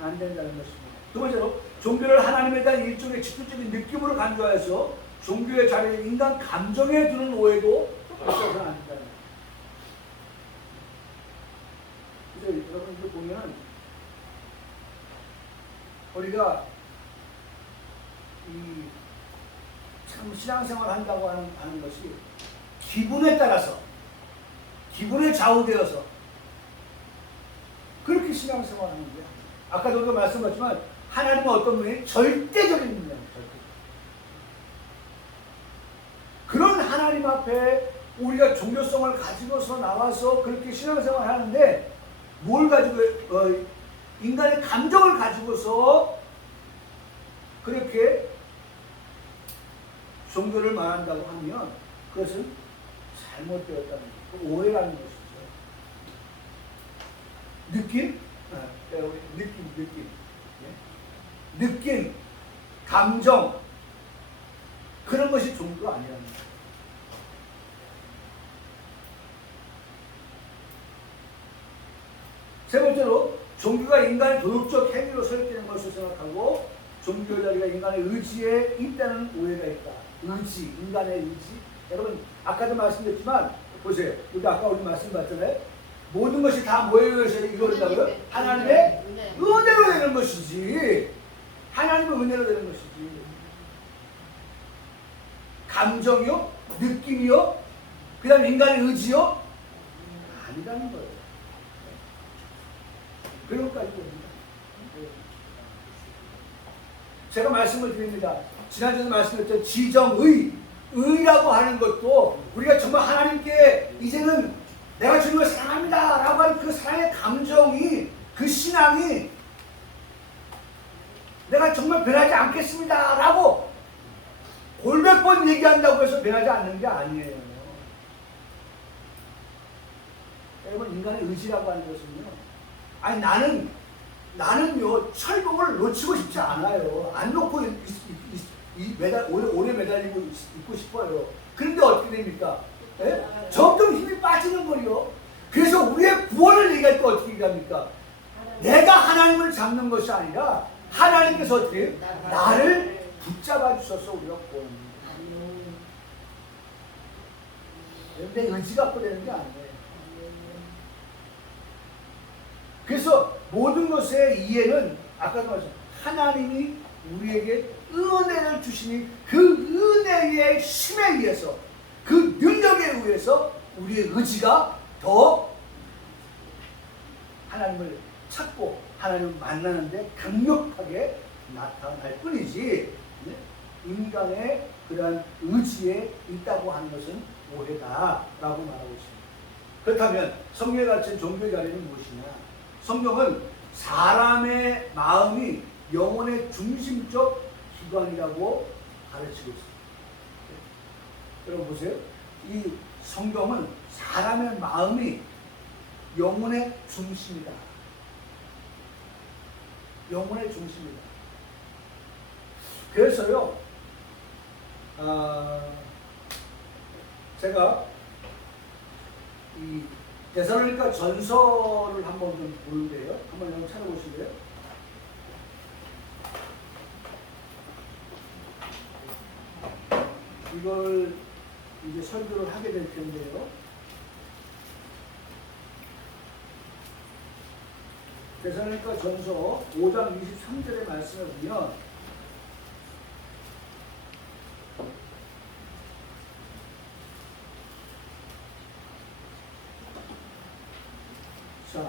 안 된다는 것입니다. 두 번째로 종교를 하나님에 대한 일종의 직접적인 느낌으로 간주하여서 종교의 자리를 인간 감정에 두는 오해도 있어서는 안 된다는 것입니다. 그래서 여러분 이거 보면 우리가 참 신앙생활 한다고 하는 것이 기분에 따라서, 기분에 좌우되어서 그렇게 신앙생활 하는 거예요. 아까도 우리가 말씀드렸지만 하나님은 어떤 분이 절대적인 분이에요. 그런 하나님 앞에 우리가 종교성을 가지고서 나와서 그렇게 신앙생활 하는데 뭘 가지고 인간의 감정을 가지고서 그렇게 종교를 말한다고 하면 그것은 잘못되었다는 거예요. 오해라는 것이죠. 느낌? 느낌. 느낌, 감정 그런 것이 종교가 아니라는 거예요. 세 번째로 종교가 인간의 도덕적 행위로 설득되는 것을 생각하고 종교 자리가 인간의 의지에 있다는 오해가 있다. 의지, 인간의 의지. 여러분 아까도 말씀드렸지만 보세요. 우리 아까 우리 말씀드렸잖아요. 모든 것이 다 뭐에 의해서 이루어진다고요? 하나님의 은혜로 되는 것이지. 하나님의 은혜로 되는 것이지. 감정이요? 느낌이요? 그 다음에 인간의 의지요? 아니라는 거예요. 그런 것까지 됩니다. 제가 말씀을 드립니다. 지난주에 말씀드렸던 지정의, 의라고 하는 것도 우리가 정말 하나님께 이제는 내가 주님을 사랑합니다 라고 하는 그 사랑의 감정이, 그 신앙이 내가 정말 변하지 않겠습니다 라고 골몇 번 얘기한다고 해서 변하지 않는 게 아니에요. 여러분 인간의 의지라고 하는 것은요, 아니 나는요 철봉을 놓치고 싶지 않아요. 안 놓고 오래 매달리고 있고 싶어요. 그런데 어떻게 됩니까? 예? 점점 힘이 빠지는 거요. 그래서 우리의 구원을 얘기할 때 어떻게 얘기합니까? 내가 하나님을 잡는 것이 아니라 하나님께서 어떻게 나를 붙잡아 주셔서 우리가 구원합니다. 내 의지 갖고 되는 게 아니에요. 그래서 모든 것의 이해는 아까도 말했죠. 하나님이 우리에게 은혜를 주시니 그 은혜의 힘에 의해서, 그 능력에 의해서 우리의 의지가 더 하나님을 찾고 하나님을 만나는데 강력하게 나타날 뿐이지, 인간의 그러한 의지에 있다고 하는 것은 오해다라고 말하고 있습니다. 그렇다면 성경에 가르친 종교의 자리는 무엇이냐? 성경은 사람의 마음이 영혼의 중심적 기관이라고 가르치고 있습니다. 여러분 보세요. 이 성경은 사람의 마음이 영혼의 중심이다. 영혼의 중심이다. 그래서요, 제가 이 데살로니가 전서를 한번 좀 보는데요. 한번 여러분 찾아보실래요? 이걸 이제 설교를 하게 될 텐데요. 데살로니가 전서 5장 23절의 말씀을 보면 자,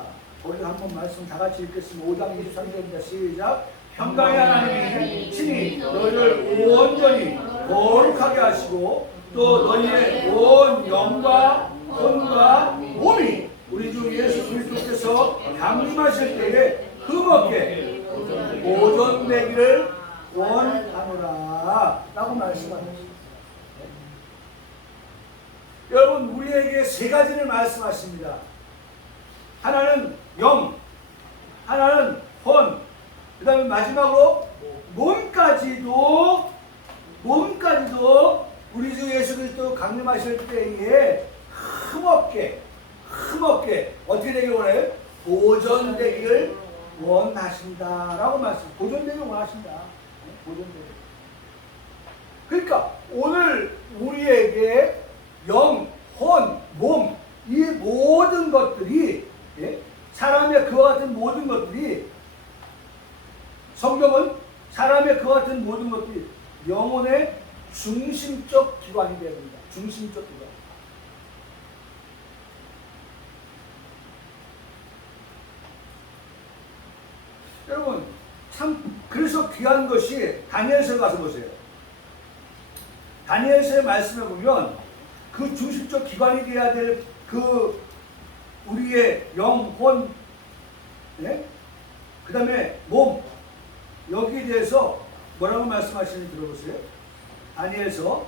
우리가 한번 말씀 다 같이 읽겠습니다. 5장 23절입니다. 시작. 평강의 하나님이 친히 너희를 온전히 거룩하게 하시고 또 너희의 온 영과 혼과 몸이 우리 주 예수 그리스도께서 강림하실 때에 흠없게 보존되기를 원하노라 라고 말씀하셨습니다. 여러분 우리에게 세 가지를 말씀하십니다. 하나는 영, 하나는 혼, 그 다음에 마지막으로 몸까지도 우리 주 예수 그리스도 강림하실 때에 흠없게 어떻게 되길 원해요? 보존되기를 원하신다라고 말씀. 보존되기를 원하신다. 보존되기를. 그러니까 오늘 우리에게 영, 혼, 몸 이 모든 것들이 사람의 그와 같은 모든 것들이 성경은 사람의 그와 같은 모든 것들이 영혼의 중심적 기관이 되어야 됩니다. 중심적 기관. 여러분 참 그래서 귀한 것이 다니엘서 가서 보세요. 다니엘서의 말씀에 보면 그 중심적 기관이 되어야 될 그 우리의 영혼, 그 다음에 몸 여기에 대해서 뭐라고 말씀하시는지 들어보세요. 다니엘서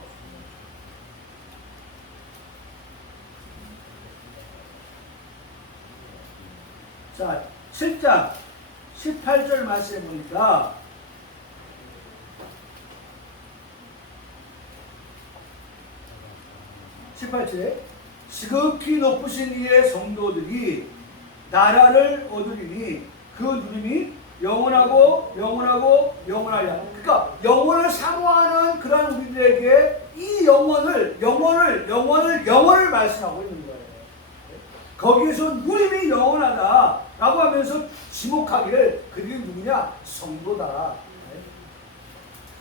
7장 18절 말씀해 보니까 18절에 지극히 높으신 이의 성도들이 나라를 얻으리니 그 누림이 영원하고 영원하고 영원하리라. 그러니까 영원을 사모하는 그런 우리들에게 이 영원을 말씀하고 있는 거예요. 거기에서 누림이 영원하다라고 하면서 지목하기를 그들이 누구냐? 성도다.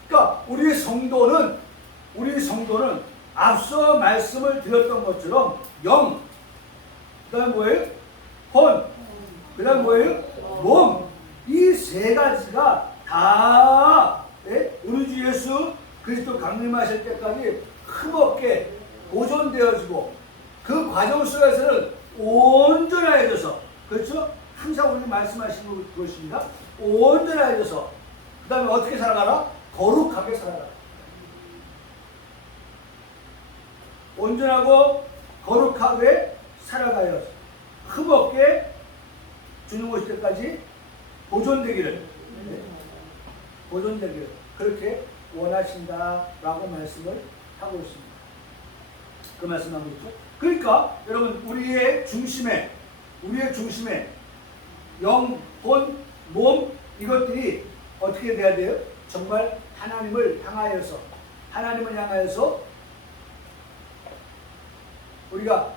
그러니까 우리의 성도는 앞서 말씀을 드렸던 것처럼 영, 그 다음 뭐예요? 혼, 그 다음 뭐예요? 몸. 이 세 가지가 다 우리 주 예수 그리스도 강림하실 때까지 흠없게 보존되어지고 그 과정 속에서는 온전해져서, 그렇죠? 항상 우리 말씀하시는 것입니다. 온전해져서 그 다음에 어떻게 살아가라? 거룩하게 살아가라. 온전하고 거룩하게 살아가여 흠없게 주님 오실 때까지 보존되기를 그렇게 원하신다라고 말씀을 하고 있습니다. 그 말씀하고 있죠. 그러니까 여러분 우리의 중심에 영, 혼, 몸 이것들이 어떻게 돼야 돼요? 정말 하나님을 향하여서 우리가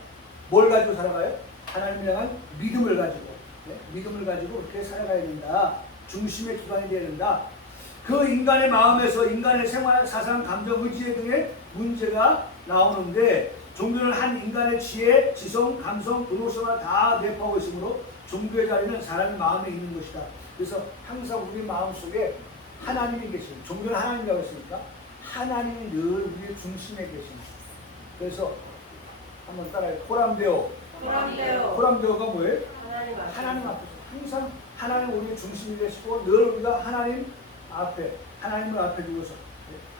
뭘 가지고 살아가요? 하나님을 향한 믿음을 가지고 그렇게 살아가야 된다. 중심의 기반이 되어야 된다. 그 인간의 마음에서 인간의 생활, 사상, 감정, 의지 등의 문제가 나오는데 종교는 한 인간의 지혜, 지성, 감성, 도덕성을 다 내포하고 있으므로 종교의 자리는 사람의 마음에 있는 것이다. 그래서 항상 우리 마음속에 하나님이 계십니다. 종교는 하나님이라고 했으니까 하나님이 늘 우리의 중심에 계십니다. 그래서 한번 따라해요. 코람데오가 뭐예요? 하나님 앞에서 항상 하나님 우리의 중심이 되시고 늘 우리가 하나님을 앞에 두고서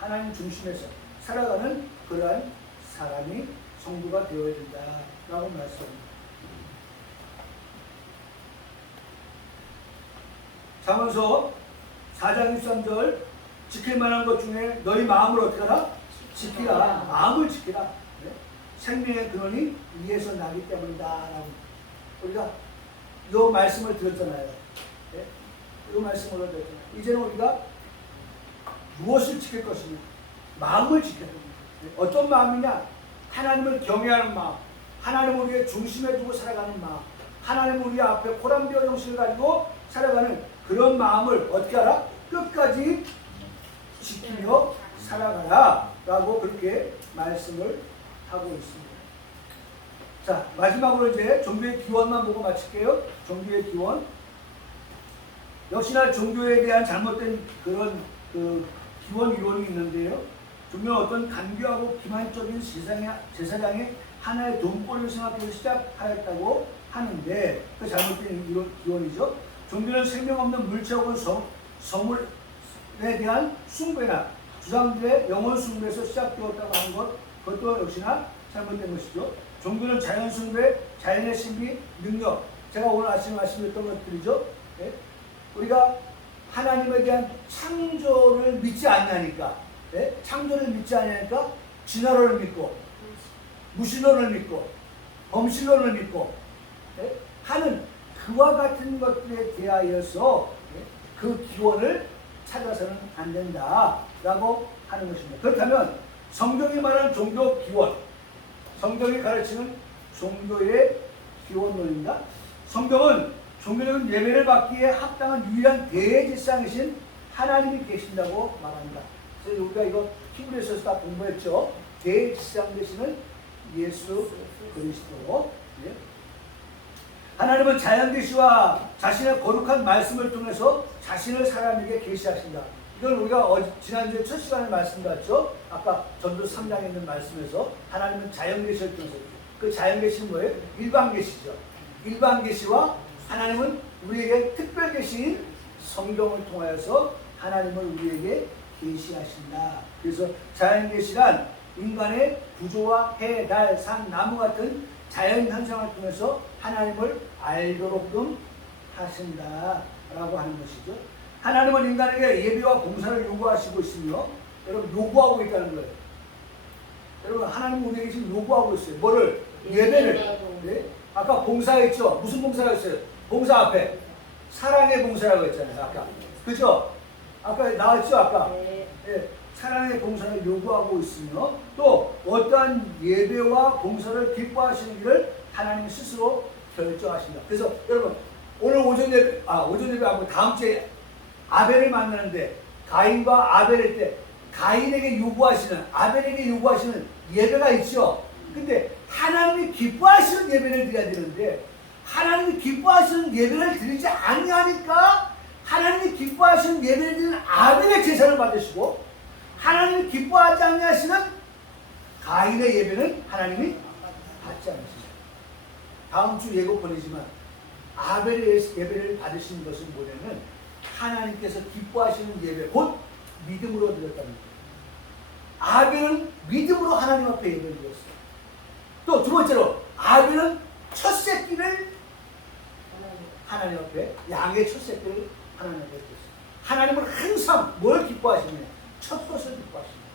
하나님 중심에서 살아가는 그러한 사람이 성도가 되어야 된다라고 말씀합니다. 잠언서 4장 23절 지킬 만한 것 중에 너희 마음을 어떻게 하라? 지키라. 마음을 지키라. 생명의 근원이 위에서 나기 때문이다라고 우리가 이 말씀을 들었잖아요. 이 말씀을 들었잖아요. 이제는 우리가 무엇을 지킬 것이냐? 마음을 지켜야 됩니다. 어떤 마음이냐? 하나님을 경외하는 마음, 하나님을 우리의 중심에 두고 살아가는 마음, 하나님을 우리 앞에 코람데오 정신을 가지고 살아가는 그런 마음을 어떻게 하라? 끝까지 지키며 살아가라 라고 그렇게 말씀을 하고 있습니다. 자, 마지막으로 이제 종교의 기원만 보고 마칠게요. 종교의 기원. 역시나 종교에 대한 잘못된 그런 기원 이론이 있는데요. 종교는 어떤 간교하고 기만적인 제사장의 하나의 돈벌이를 생각해서 시작하였다고 하는데 그 잘못된 기원이죠. 종교는 생명 없는 물체 혹은 성물에 대한 숭배나 주상들의 영혼 숭배에서 시작되었다고 하는 그것도 역시나 잘못된 것이죠. 종교는 자연 숭배, 자연의 신비, 능력, 제가 오늘 아침에 말씀드렸던 것들이죠. 네? 우리가 하나님에 대한 창조를 믿지 않냐니까, 네? 창조를 믿지 않냐니까 진화론을 믿고 무신론을 믿고 범신론을 믿고 네? 하는 그와 같은 것들에 대하여서 네? 그 기원을 찾아서는 안 된다라고 하는 것입니다. 그렇다면 성경이 말하는 종교 기원, 성경이 가르치는 종교의 기원론입니다. 성경은 종교적인 예배를 받기에 합당한 유일한 대제사장이신 하나님이 계신다고 말합니다. 그래서 우리가 이거 히브리서에서 다 공부했죠. 대제사장 되시는 예수 그리스도. 예. 하나님은 자연 계시와 자신의 거룩한 말씀을 통해서 자신을 사람에게 계시하신다. 이건 우리가 지난주에 첫 시간에 말씀드렸죠. 아까 전도 3장에 있는 말씀에서 하나님은 자연 계시를 통해서 그 자연 계시는 뭐예요? 일반 계시죠. 일반 계시와 하나님은 우리에게 특별 계시인 성경을 통하여서 하나님을 우리에게 계시하신다. 그래서 자연 계시란 인간의 구조와 해, 달, 산, 나무 같은 자연 현상을 통해서 하나님을 알도록끔 하신다라고 하는 것이죠. 하나님은 인간에게 예배와 봉사를 요구하시고 있으며 여러분 요구하고 있다는 거예요. 여러분 하나님 우리에게 지금 요구하고 있어요. 뭐를? 예배를. 네? 아까 봉사했죠? 무슨 봉사였어요? 봉사 앞에 사랑의 봉사라고 했잖아요. 아까 그죠? 아까 나왔죠? 아까 네. 사랑의 봉사를 요구하고 있으며 또 어떠한 예배와 봉사를 기뻐하시는 길을 하나님 스스로 결정하신다. 그래서 여러분 오늘 오전 예배 하고 다음 주에 아벨을 만나는데 가인과 아벨일 때 가인에게 요구하시는 아벨에게 요구하시는 예배가 있죠. 근데 하나님이 기뻐하시는 예배를 드려야 되는데 하나님이 기뻐하시는 예배를 드리지 아니하니까 하나님이 기뻐하시는 예배를 드리는 아벨의 제사를 받으시고 하나님이 기뻐하지 아니하시는 가인의 예배는 하나님이 받지 않으십니다. 다음 주 예고편이지만 아벨의 예배를 받으신 것은 뭐냐면 하나님께서 기뻐하시는 예배 곧 믿음으로 드렸다는 거예요. 아벨은 믿음으로 하나님 앞에 예배를 드렸어요. 또 두 번째로 아벨은 첫 새끼를 하나님 앞에 양의 첫 새끼를 하나님 앞에 드렸어요. 하나님은 항상 뭘 기뻐하시느냐? 첫 것을 기뻐하십니다.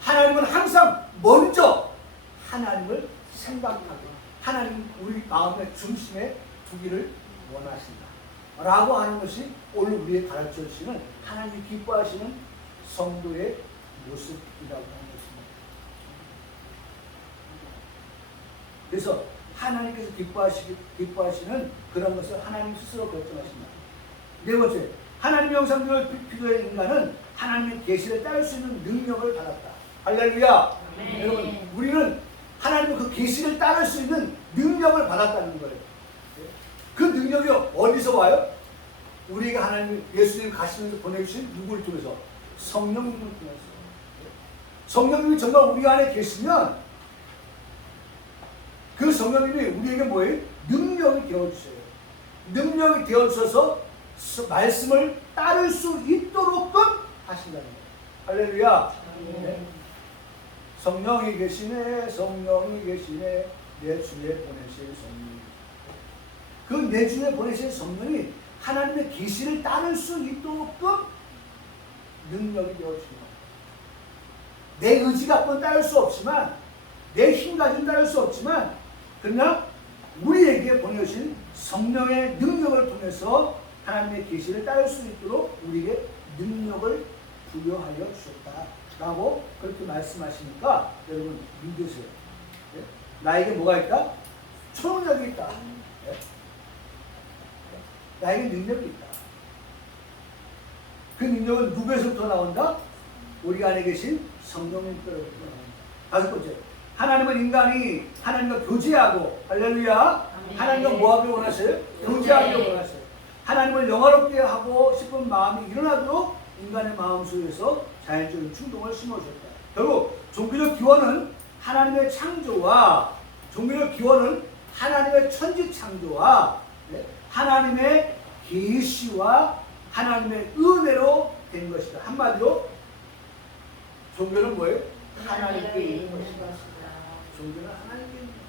하나님은 항상 먼저 하나님을 생각하고 하나님 우리 마음의 중심에 두기를 원하신다 라고 하는 것이 오늘 우리의 가르쳐 주시는 하나님이 기뻐하시는 성도의 모습이라고 하는 것입니다. 그래서 하나님께서 기뻐하시는 그런 것을 하나님 스스로 결정하십니다. 네 번째, 하나님의 형상대로 피조된 인간은 하나님의 계시를 따를 수 있는 능력을 받았다. 할렐루야. 여러분 우리는 하나님의 그 계시를 따를 수 있는 능력을 받았다는 거예요. 그 능력이 어디서 와요? 우리가 하나님 예수님 가시면서 보내주신 누구를 통해서? 성령님을 통해서. 성령님이 정말 우리 안에 계시면 그 성령님이 우리에게 뭐예요? 능력이 되어주세요. 능력이 되어주셔서 말씀을 따를 수 있도록끔 하신다는 거예요. 할렐루야. 네. 성령이 계시네, 성령이 계시네, 내 주에 보내실 성령. 그 내 주에 보내실 성령이 하나님의 계시를 따를 수 있도록끔 능력이 되어주십니다. 내 의지 갖고는 따를 수 없지만, 내 힘 가지고는 따를 수 없지만, 그러나 우리에게 보내주신 성령의 능력을 통해서 하나님의 계시를 따를 수 있도록 우리에게 능력을 부여하여 주셨다라고 그렇게 말씀하시니까 여러분 믿으세요. 네? 나에게 뭐가 있다? 초능력이 있다. 네? 나에게 능력이 있다. 그 능력은 누구에서부터 나온다? 우리 안에 계신 성령님께로부터 나온다. 다섯 번째, 하나님은 인간이 하나님과 교제하고, 할렐루야, 하나님과 뭐 하길 원하세요? 교제하길 원하세요. 하나님을 영화롭게 하고 싶은 마음이 일어나도록 인간의 마음 속에서 자연적인 충동을 심어줬다. 결국 종교적 기원은 하나님의 창조와 종교적 기원은 하나님의 천지 창조와 하나님의 계시와 하나님의 은혜로 된 것이다. 한마디로 종교는 뭐예요? 하나님께 있는 것이다. 종교는 하나님께 있는 것이다.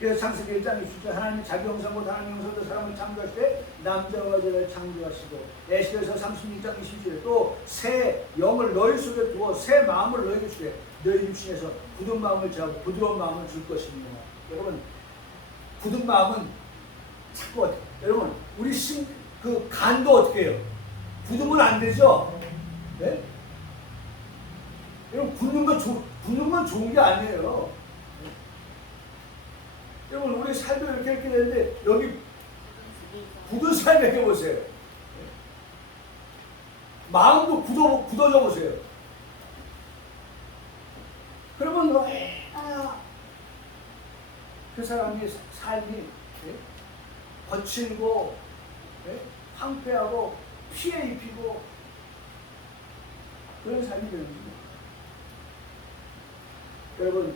그래서 창세기 1장 20절 하나님이 자기 형상으로 하나님 형상으로 사람을 창조하실 때 남자와 여자를 창조하시고 에스겔서 32장 20절에 또 새 영을 너희 속에 두어 새 마음을 너희에게 주되 너희 육신에서 굳은 마음을 제하고 부드러운 마음을 줄 것입니다. 여러분 굳은 마음은 자꾸 어떻게 여러분 우리 그 간도 어떻게 해요? 굳으면 안 되죠? 네? 여러분 굳는 건 좋은 게 아니에요. 여러분 우리 삶도 이렇게 되는데 여기 굳은 삶 얘기해보세요. 마음도 굳어져 보세요. 그러면 그 사람의 삶이 거칠고 황폐하고 피해 입히고 그런 삶이 되는 겁니다. 여러분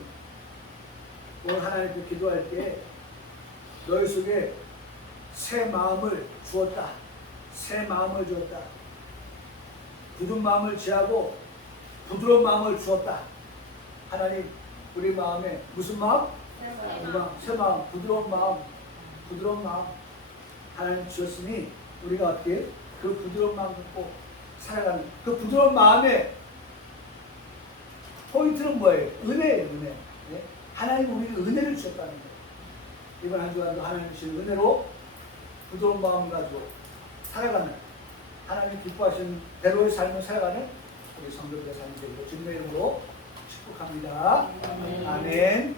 오늘 하나님께 기도할 때 너희 속에 새 마음을 주었다. 새 마음을 주었다. 굳은 마음을 제하고 부드러운 마음을 주었다. 하나님 우리 마음에 무슨 마음? 새 마음, 부드러운 마음 하나님 주셨으니 우리가 어떻게 그 부드러운 마음 갖고 살아가는 그 부드러운 마음에 포인트는 뭐예요? 은혜예요, 은혜. 예? 하나님 우리에게 은혜를 주셨다는 거예요. 이번 한 주간도 하나님 주신 은혜로 부드러운 마음을 가지고 살아가는, 하나님 기뻐하신 대로의 삶을 살아가는 우리 성도들의 삶이 되기를 주님의 이름으로 축복합니다. 아멘.